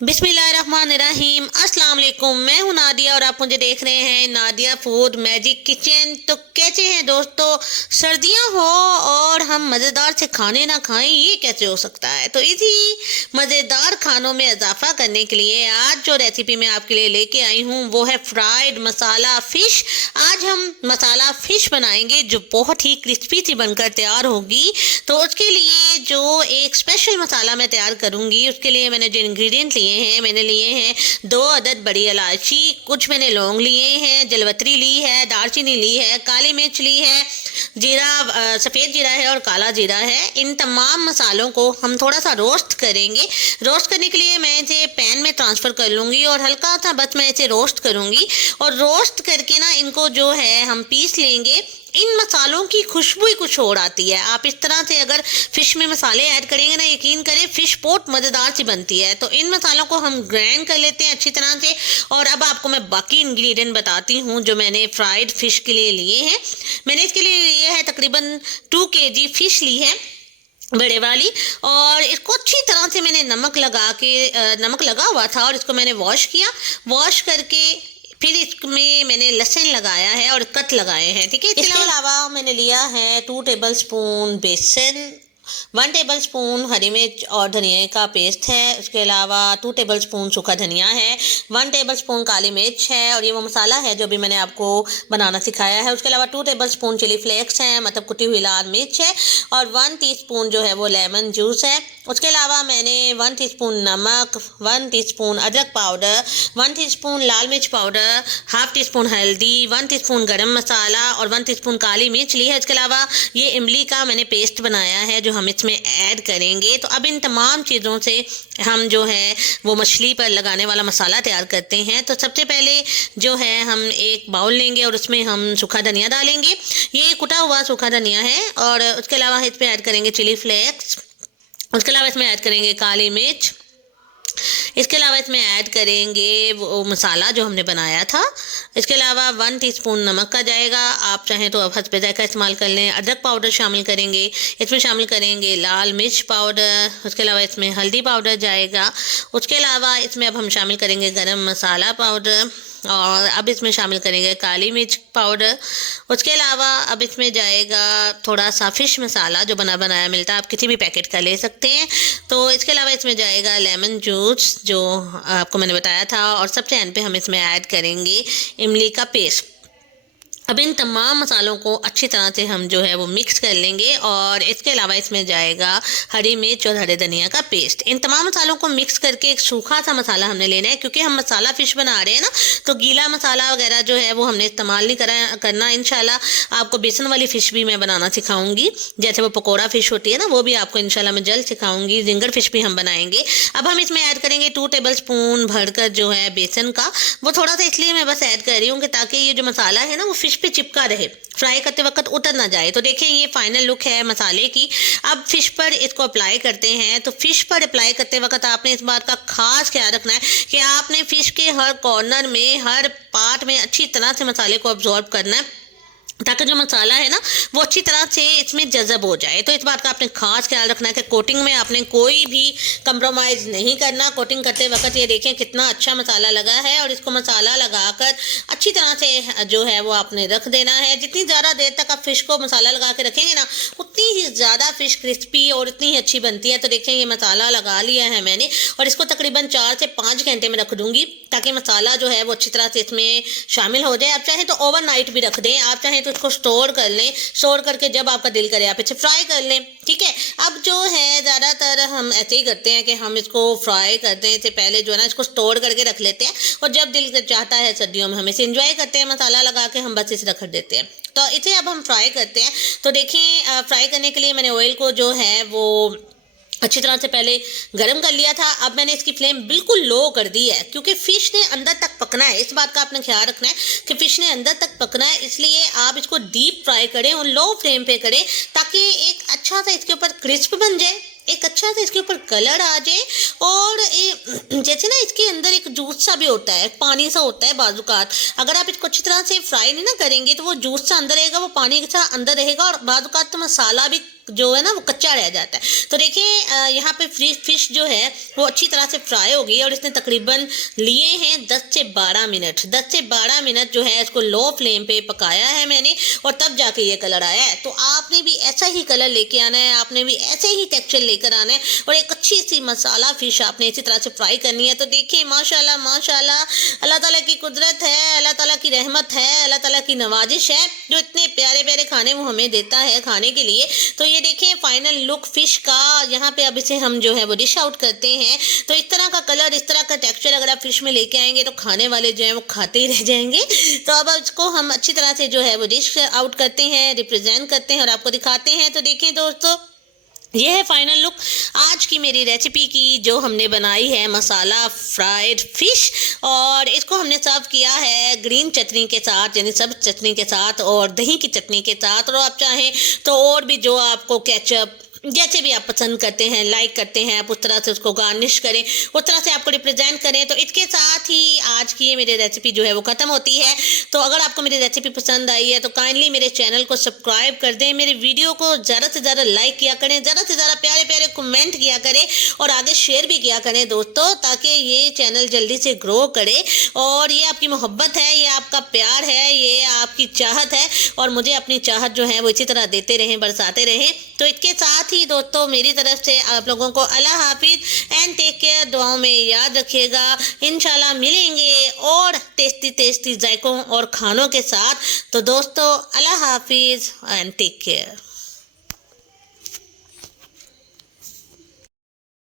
बिस्मिल्लाहिर्रहमानिर्रहीम। अस्सलाम वालेकुम। मैं हूं नादिया और आप मुझे देख रहे हैं नादिया फूड मैजिक किचन। तो कैसे हैं दोस्तों, सर्दियां हो और हम मज़ेदार से खाने ना खाएं, ये कैसे हो सकता है। तो इसी मज़ेदार खानों में इजाफा करने के लिए आज जो रेसिपी मैं आपके लिए लेके आई हूं वो है फ्राइड मसाला फ़िश। आज हम मसाला फ़िश बनाएंगे जो बहुत ही क्रिस्पी सी बनकर तैयार होगी। तो उसके लिए जो एक स्पेशल मसाला मैं तैयार करूंगी, उसके लिए मैंने जो इंग्रेडिएंट मैंने लिए हैं 2 अदद बड़ी इलायची, कुछ मैंने लौंग लिए हैं, जलवतरी ली है, दालचीनी ली है, काली मिर्च ली है, जीरा, सफ़ेद जीरा है और काला जीरा है। इन तमाम मसालों को हम थोड़ा सा रोस्ट करेंगे। रोस्ट करने के लिए मैं इसे पैन में ट्रांसफ़र कर लूँगी और हल्का सा बस मैं इसे रोस्ट करूँगी। और रोस्ट करके ना इनको जो है हम पीस लेंगे। इन मसालों की खुशबू ही कुछ और आती है। आप इस तरह से अगर फ़िश में मसाले ऐड करेंगे ना, यकीन करें फ़िश बहुत मज़ेदार सी बनती है। तो इन मसालों को हम ग्राइंड कर लेते हैं अच्छी तरह से। और अब आपको मैं बाकी इंग्रेडिएंट बताती हूँ जो मैंने फ्राइड फ़िश के लिए लिए हैं। मैंने इसके लिए लिए है तकरीबन 2 kg फ़िश ली है, बड़े वाली। और इसको अच्छी तरह से मैंने नमक लगा हुआ था और इसको मैंने वॉश किया। वॉश करके फिर इसमें मैंने लहसुन लगाया है और कट लगाए हैं, ठीक है। इसके अलावा मैंने लिया है 2 टेबलस्पून बेसन, 1 टेबलस्पून हरी मिर्च और धनिया का पेस्ट है। उसके अलावा 2 टेबलस्पून सूखा धनिया है, 1 टेबलस्पून काली मिर्च है और ये वो मसाला है जो भी मैंने आपको बनाना सिखाया है। उसके अलावा 2 टेबलस्पून चिली फ्लेक्स हैं, मतलब कुटी हुई लाल मिर्च है, और 1 टीस्पून जो है वो लेमन जूस है। उसके अलावा मैंने 1 टीस्पून नमक, 1 टीस्पून अदरक पाउडर, 1 टीस्पून लाल मिर्च पाउडर, हाफ टीस्पून हल्दी, 1 टीस्पून गरम मसाला और 1 टीस्पून काली मिर्च ली है। इसके अलावा ये इमली का मैंने पेस्ट बनाया है जो हम इसमें ऐड करेंगे। तो अब इन तमाम चीज़ों से हम जो है वो मछली पर लगाने वाला मसाला तैयार करते हैं। तो सबसे पहले जो है हम एक बाउल लेंगे और उसमें हम सूखा धनिया डालेंगे। ये कुटा हुआ सूखा धनिया है। और उसके अलावा इसमें ऐड करेंगे चिली फ्लेक्स। उसके अलावा इसमें ऐड करेंगे काली मिर्च। इसके अलावा इसमें ऐड करेंगे वो मसाला जो हमने बनाया था। इसके अलावा 1 टीस्पून नमक का जाएगा, आप चाहें तो अब हस्बे जायका इस्तेमाल कर लें। अदरक पाउडर शामिल करेंगे, इसमें शामिल करेंगे लाल मिर्च पाउडर। उसके अलावा इसमें हल्दी पाउडर जाएगा। उसके अलावा इसमें अब हम शामिल करेंगे गरम मसाला पाउडर और अब इसमें शामिल करेंगे काली मिर्च पाउडर। उसके अलावा अब इसमें जाएगा थोड़ा सा फ़िश मसाला जो बना बनाया मिलता है, आप किसी भी पैकेट का ले सकते हैं। तो इसके अलावा इसमें जाएगा लेमन जूस जो आपको मैंने बताया था। और सबसे एंड पे हम इसमें ऐड करेंगे इमली का पेस्ट। अब इन तमाम मसालों को अच्छी तरह से हम जो है वो मिक्स कर लेंगे। और इसके अलावा इसमें जाएगा हरी मिर्च और हरे धनिया का पेस्ट। इन तमाम मसालों को मिक्स करके एक सूखा सा मसाला हमने लेना है, क्योंकि हम मसाला फ़िश बना रहे हैं ना, तो गीला मसाला वगैरह जो है वो हमने इस्तेमाल नहीं करना। इंशाल्लाह आपको बेसन वाली फ़िश भी मैं बनाना सिखाऊंगी, जैसे वो पकौड़ा फ़िश होती है ना, वो भी आपको इंशाल्लाह मैं जल्द सिखाऊंगी। जिंगर फ़िश भी हम बनाएंगे। अब हम इसमें ऐड करेंगे 2 टेबलस्पून भरकर जो है बेसन का। वो थोड़ा सा इसलिए मैं बस ऐड कर रही हूँ कि ताकि ये जो मसाला है ना वो फ़िश पे चिपका रहे, फ्राई करते वक्त उतर ना जाए। तो देखें ये फाइनल लुक है मसाले की। अब फ़िश पर इसको अप्लाई करते हैं। तो फ़िश पर अप्लाई करते वक्त आपने इस बात का खास ख्याल रखना है कि आपने फ़िश के हर कॉर्नर में, हर पार्ट में अच्छी तरह से मसाले को अब्जॉर्ब करना है, ताकि जो मसाला है ना वो अच्छी तरह से इसमें जज़ब हो जाए। तो इस बात का आपने खास ख्याल रखना है कि कोटिंग में आपने कोई भी कंप्रोमाइज़ नहीं करना। कोटिंग करते वक्त ये देखें कितना अच्छा मसाला लगा है। और इसको मसाला लगाकर अच्छी तरह से जो है वो आपने रख देना है। जितनी ज़्यादा देर तक आप फ़िश को मसाला लगा के रखेंगे ना, उतनी ही ज़्यादा फ़िश क्रिस्पी और इतनी ही अच्छी बनती है। तो देखें ये मसाला लगा लिया है मैंने और इसको तकरीबन 4 से 5 घंटे में रख दूँगी, ताकि मसाला जो है वो अच्छी तरह से इसमें शामिल हो जाए। आप चाहें तो ओवरनाइट भी रख दें, आप चाहें तो इसको स्टोर कर लें। स्टोर करके जब आपका दिल करे आप इसे फ्राई कर लें, ठीक है। अब जो है ज़्यादातर हम ऐसे ही करते हैं कि हम इसको फ्राई करते हैं, इससे पहले जो है ना इसको स्टोर करके रख लेते हैं। और जब दिल चाहता है सर्दियों में हम इसे इंजॉय करते हैं, मसाला लगा के हम बस इसे रख देते हैं। तो इसे अब हम फ्राई करते हैं। तो देखिए फ्राई करने के लिए मैंने ऑयल को जो है वो अच्छी तरह से पहले गरम कर लिया था। अब मैंने इसकी फ्लेम बिल्कुल लो कर दी है, क्योंकि फ़िश ने अंदर तक पकना है। इस बात का आपने ख्याल रखना है कि फ़िश ने अंदर तक पकना है, इसलिए आप इसको डीप फ्राई करें और लो फ्लेम पे करें, ताकि एक अच्छा सा इसके ऊपर क्रिस्प बन जाए, एक अच्छा सा इसके ऊपर कलर आ जाए। और जैसे ना इसके अंदर एक जूस सा भी होता है, पानी सा होता है बाजुकात। अगर आप इसको अच्छी तरह से फ्राई नहीं ना करेंगे तो वो जूस सा अंदर रहेगा, वो पानी के साथ अंदर रहेगा और बाजुकात तो मसाला भी जो है ना वो कच्चा रह जाता है। तो देखिए यहाँ पे फिश जो है वो अच्छी तरह से फ्राई हो गई है और इसने तकरीबन लिए हैं 10 से 12 मिनट। 10 से 12 मिनट जो है इसको लो फ्लेम पे पकाया है मैंने, और तब जाके ये कलर आया है। तो आपने भी ऐसा ही कलर लेके आना है, आपने भी ऐसे ही टेक्सचर लेकर आना है, और एक अच्छी सी मसाला फिश आपने इसी तरह से फ्राई करनी है। तो देखिए माशाल्लाह माशाल्लाह, अल्लाह ताला की कुदरत है, अल्लाह ताला की रहमत है, अल्लाह ताला की नवाजिश है, जो इतने प्यारे प्यारे खाने वो हमें देता है खाने के लिए। तो ये देखें फाइनल लुक फिश का। यहाँ पे अब इसे हम जो है वो डिश आउट करते हैं। तो इस तरह का कलर, इस तरह का टेक्सचर अगर आप फिश में लेके आएंगे तो खाने वाले जो है वो खाते ही रह जाएंगे। तो अब इसको हम अच्छी तरह से जो है वो डिश आउट करते हैं, रिप्रेजेंट करते हैं और आपको दिखाते हैं। तो देखिए दोस्तों, ये है फाइनल लुक आज की मेरी रेसिपी की, जो हमने बनाई है मसाला फ्राइड फिश, और इसको हमने सर्व किया है ग्रीन चटनी के साथ, यानी सब चटनी के साथ और दही की चटनी के साथ। और आप चाहें तो और भी जो आपको केचप जैसे भी आप पसंद करते हैं, लाइक करते हैं, आप उस तरह से उसको गार्निश करें, उस तरह से आपको रिप्रेजेंट करें। तो इसके साथ ही आज की ये मेरी रेसिपी जो है वो ख़त्म होती है। तो अगर आपको मेरी रेसिपी पसंद आई है तो काइंडली मेरे चैनल को सब्सक्राइब कर दें, मेरे वीडियो को ज़्यादा से ज़्यादा लाइक किया करें, ज़्यादा से ज़्यादा प्यारे प्यारे कमेंट किया करें और आगे शेयर भी किया करें दोस्तों, ताकि ये चैनल जल्दी से ग्रो करे। और ये आपकी मोहब्बत है, ये आपका प्यार है, ये आपकी चाहत है, और मुझे अपनी चाहत जो है वो इसी तरह देते रहें, बरसाते रहें। तो इसके साथ ही दोस्तों मेरी तरफ से आप लोगों को अल्लाह हाफिज एंड टेक केयर। दुआओं में याद रखिएगा। इंशाल्लाह मिलेंगे और टेस्टी टेस्टी जायकों और खानों के साथ। तो दोस्तों अल्लाह हाफिज एंड टेक केयर।